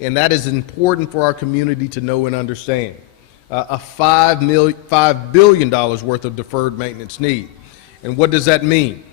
and that is important for our community to know and understand. $5 billion worth of deferred maintenance need. And what does that mean?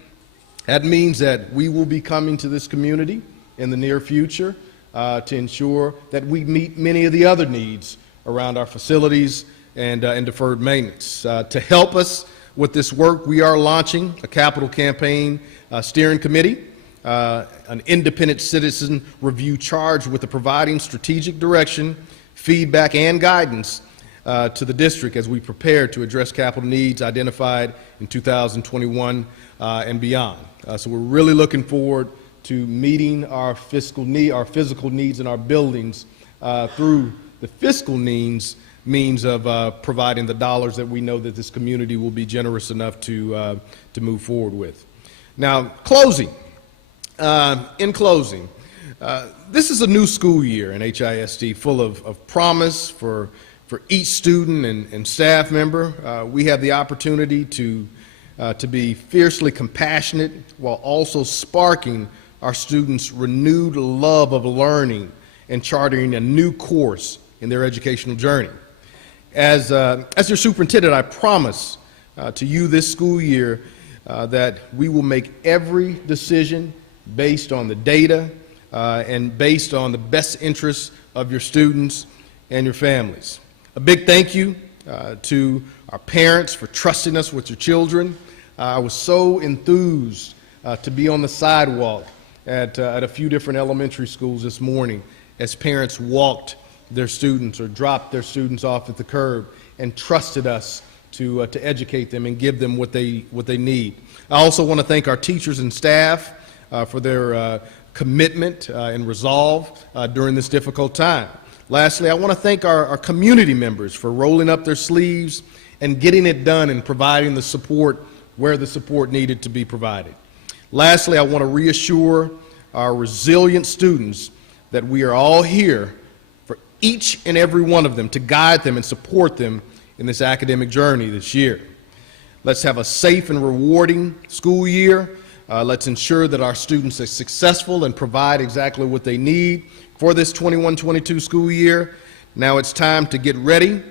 That means that we will be coming to this community in the near future to ensure that we meet many of the other needs around our facilities and deferred maintenance. To help us with this work, we are launching a capital campaign steering committee, an independent citizen review charged with providing strategic direction, feedback, and guidance to the district as we prepare to address capital needs identified in 2021 and beyond. So we're really looking forward to meeting our physical needs in our buildings through the fiscal means of providing the dollars that we know that this community will be generous enough to move forward with. Now, in closing, this is a new school year in HISD full of promise for each student and staff member. We have the opportunity to be fiercely compassionate while also sparking our students' renewed love of learning and charting a new course in their educational journey. As your superintendent, I promise to you this school year that we will make every decision based on the data and based on the best interests of your students and your families. A big thank you to our parents for trusting us with your children. I was so enthused to be on the sidewalk at a few different elementary schools this morning as parents walked their students or dropped their students off at the curb and trusted us to educate them and give them what they need. I also want to thank our teachers and staff for their commitment and resolve during this difficult time. Lastly, I want to thank our community members for rolling up their sleeves and getting it done and providing the support where the support needed to be provided. Lastly, I want to reassure our resilient students that we are all here for each and every one of them to guide them and support them in this academic journey this year. Let's have a safe and rewarding school year. Let's ensure that our students are successful and provide exactly what they need for this 21-22 school year. Now it's time to get ready,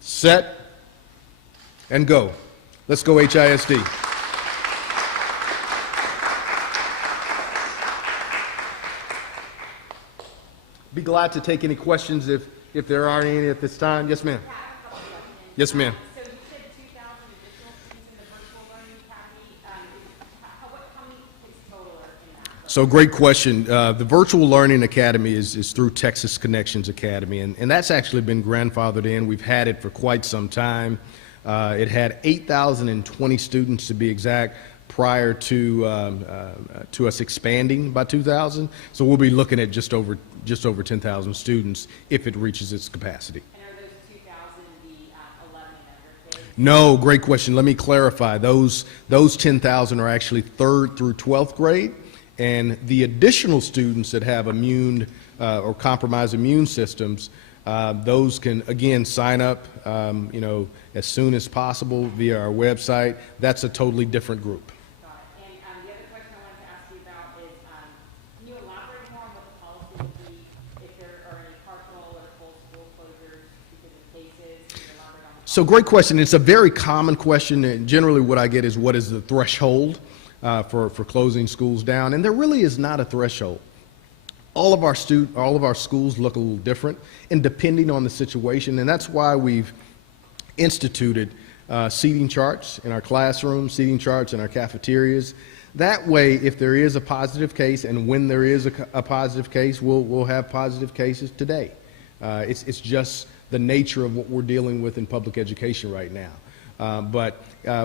set, and go. Let's go HISD. Be glad to take any questions if there are any at this time. Yes, ma'am. Yes, ma'am. So you said 2,000 additional students in the virtual learning academy. How many kids total are in that? So great question. The Virtual Learning Academy is through Texas Connections Academy, and that's actually been grandfathered in. We've had it for quite some time. It had 8,020 students to be exact prior to us expanding by 2,000. So we'll be looking at just over 10,000 students if it reaches its capacity. And are those 2,000 the 11 and under kids? No, great question. Let me clarify. Those 10,000 are actually 3rd through 12th grade, and the additional students that have immune or compromised immune systems, those can again sign up as soon as possible via our website. That's a totally different group. Got it. And the other question I wanted to ask you about is, can you elaborate more on what the policy would be if there are any partial or full school closures because of cases? Can you elaborate on that? So great question. It's a very common question, and generally what I get is what is the threshold for closing schools down, and there really is not a threshold. All of our schools look a little different, and depending on the situation, and that's why we've instituted seating charts in our classrooms, seating charts in our cafeterias. That way, if there is a positive case, and when there is a positive case, we'll have positive cases today. It's just the nature of what we're dealing with in public education right now. But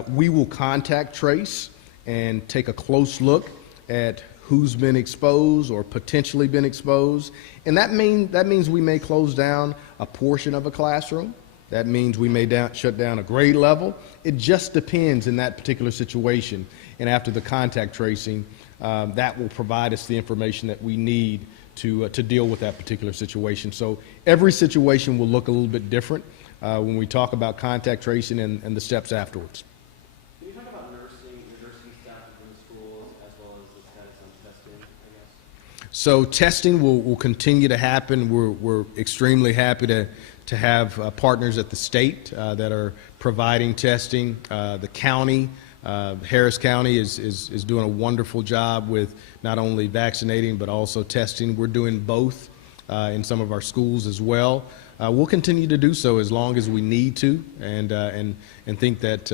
we will contact trace and take a close look at who's been exposed or potentially been exposed. And that means we may close down a portion of a classroom. That means we may shut down a grade level. It just depends in that particular situation. And after the contact tracing, that will provide us the information that we need to deal with that particular situation. So every situation will look a little bit different when we talk about contact tracing and the steps afterwards. Can you talk about nursing staff within the schools as well as the status on testing, I guess? So testing will continue to happen. We're extremely happy to have partners at the state that are providing testing. The county, Harris County is doing a wonderful job with not only vaccinating but also testing. We're doing both in some of our schools as well. We'll continue to do so as long as we need to, and think that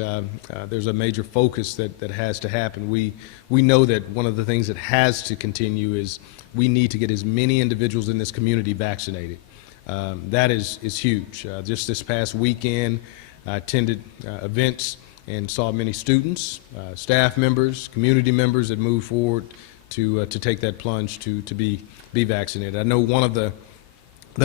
there's a major focus that has to happen. We know that one of the things that has to continue is we need to get as many individuals in this community vaccinated. That is huge. Just this past weekend, I attended events and saw many students, staff members, community members that moved forward to take that plunge to be vaccinated. I know one of the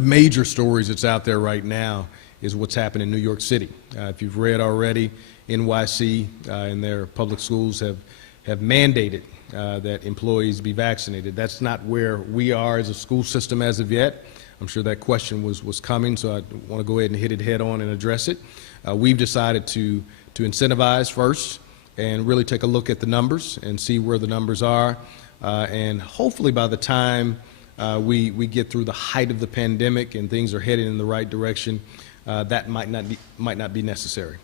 major stories that's out there right now is what's happened in New York City. If you've read already, NYC and their public schools have mandated that employees be vaccinated. That's not where we are as a school system as of yet. I'm sure that question was coming, so I want to go ahead and hit it head on and address it. We've decided to incentivize first and really take a look at the numbers and see where the numbers are. And hopefully by the time we get through the height of the pandemic and things are headed in the right direction, that might not be necessary.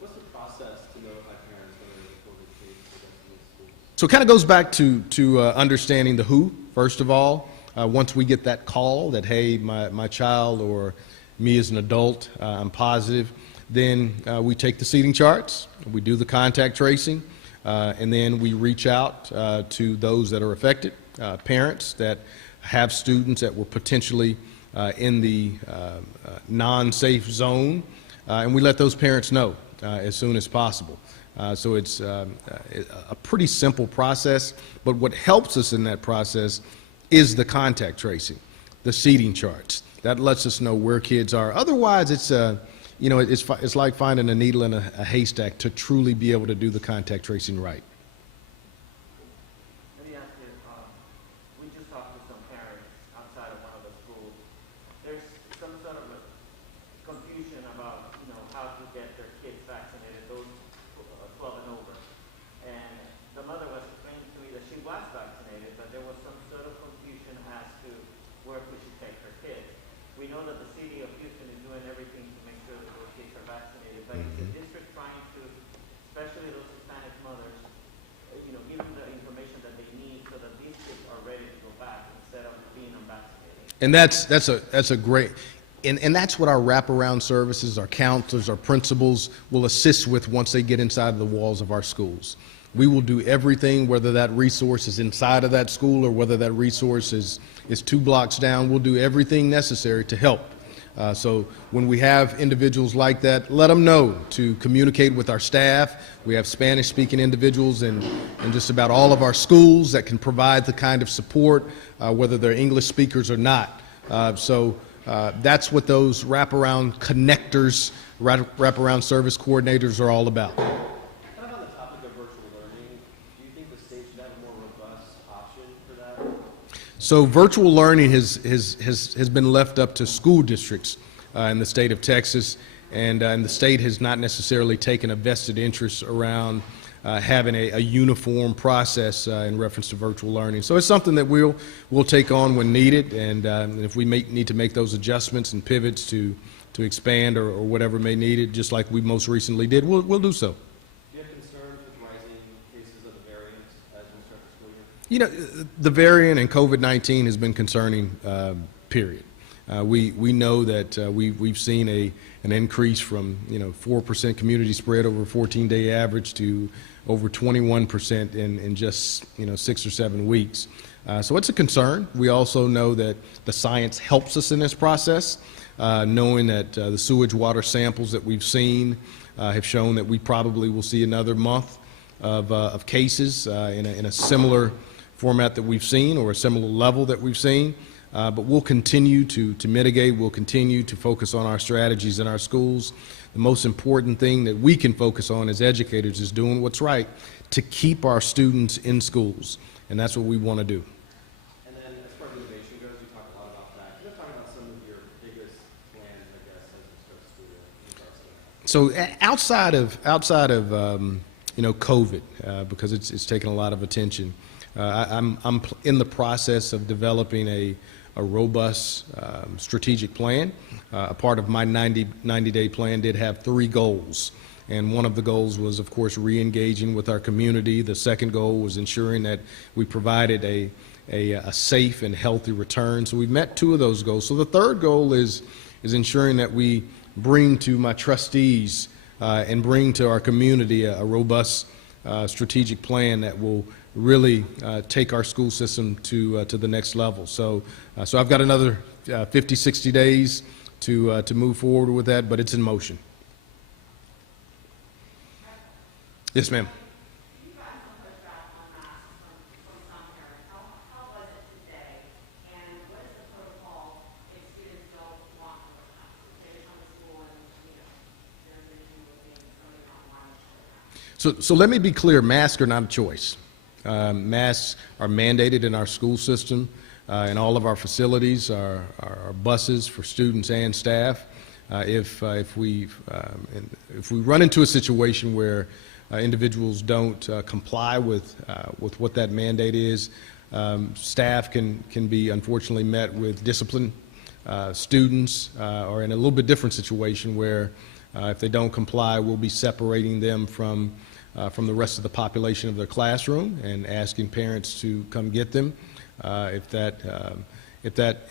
What's the process to notify parents when there's a COVID case in schools? So it kind of goes back to understanding the who, first of all. Once we get that call that, hey, my child or me as an adult, I'm positive, then we take the seating charts, we do the contact tracing, and then we reach out to those that are affected, parents that have students that were potentially in the non-safe zone, and we let those parents know as soon as possible. So it's a pretty simple process, but what helps us in that process is the contact tracing, the seating charts. That lets us know where kids are. Otherwise, it's like finding a needle in a haystack to truly be able to do the contact tracing right. Let me ask you, we just talked to some parents outside of one of the schools. There's some sort of a confusion about, how to get their kids vaccinated, those 12 and over. And the mother was explaining to me that she was vaccinated, but there was some sort of confusion as to where we should take her kids. We know that the city of Houston is doing everything to make sure that those kids are vaccinated, but is the district trying to, especially those Hispanic mothers, give them the information that they need so that these kids are ready to go back instead of being unvaccinated? And that's a great, and that's what our wraparound services, our counselors, our principals will assist with once they get inside the walls of our schools. We will do everything, whether that resource is inside of that school or whether that resource is 2 blocks down. We'll do everything necessary to help. So when we have individuals like that, let them know to communicate with our staff. We have Spanish-speaking individuals in just about all of our schools that can provide the kind of support, whether they're English speakers or not. So that's what those wraparound connectors, wraparound service coordinators are all about. Kind of on the topic of virtual learning, do you think the state should have a more robust option for that? So virtual learning has been left up to school districts in the state of Texas, and the state has not necessarily taken a vested interest around having a uniform process in reference to virtual learning. So it's something that we'll take on when needed, and if we need to make those adjustments and pivots to expand or whatever may need it, just like we most recently did, we'll do so. Do you have concerns with rising cases of the variant as we start the school year? The variant and COVID-19 has been concerning, period. We know that we've seen an increase from 4% community spread over a 14-day average to over 21% in just 6 or 7 weeks. So it's a concern. We also know that the science helps us in this process, knowing that the sewage water samples that we've seen have shown that we probably will see another month of cases in a similar format that we've seen or a similar level that we've seen. But we'll continue to mitigate. We'll continue to focus on our strategies in our schools. The most important thing that we can focus on as educators is doing what's right to keep our students in schools, and that's what we want to do. And then as far as innovation goes, you talk a lot about that. Can you talk about some of your biggest plans, I guess, as you start school year? So outside of COVID, because it's taken a lot of attention, I'm in the process of developing a robust strategic plan. A part of my 90-day plan did have 3 goals. And one of the goals was, of course, re-engaging with our community. The second goal was ensuring that we provided a safe and healthy return. So we've met 2 of those goals. So the third goal is ensuring that we bring to my trustees and bring to our community a robust strategic plan that will really take our school system to the next level. So I've got another 50, 60 days to move forward with that, but it's in motion. Yes, ma'am. You got some pushback on masks from some parents. How was it today? And what is the protocol if students don't want to wear masks? If they come to school and, there's an issue with being somebody not wanting to wear masks? So let me be clear, masks are not a choice. Masks are mandated in our school system, in all of our facilities, our buses for students and staff. If we run into a situation where individuals don't comply with what that mandate is, staff can be unfortunately met with discipline. Students are in a little bit different situation where if they don't comply, we'll be separating them from the rest of the population of their classroom and asking parents to come get them. If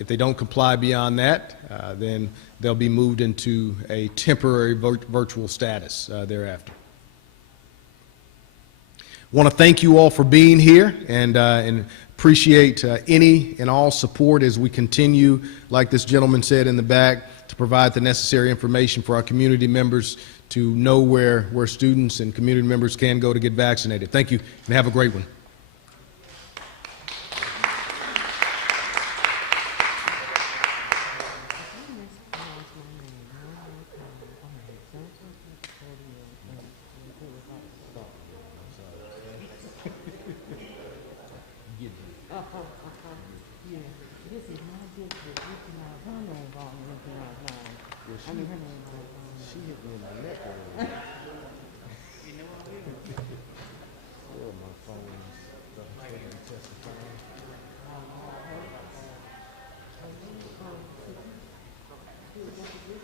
they don't comply beyond that, then they'll be moved into a temporary virtual status thereafter. Want to thank you all for being here and appreciate any and all support as we continue, like this gentleman said in the back, to provide the necessary information for our community members to know where students and community members can go to get vaccinated. Thank you, and have a great one. Yeah, this is my district. This is not her name wrong. This is not mine. I mean, her name wrong. She hit me in my neck earlier.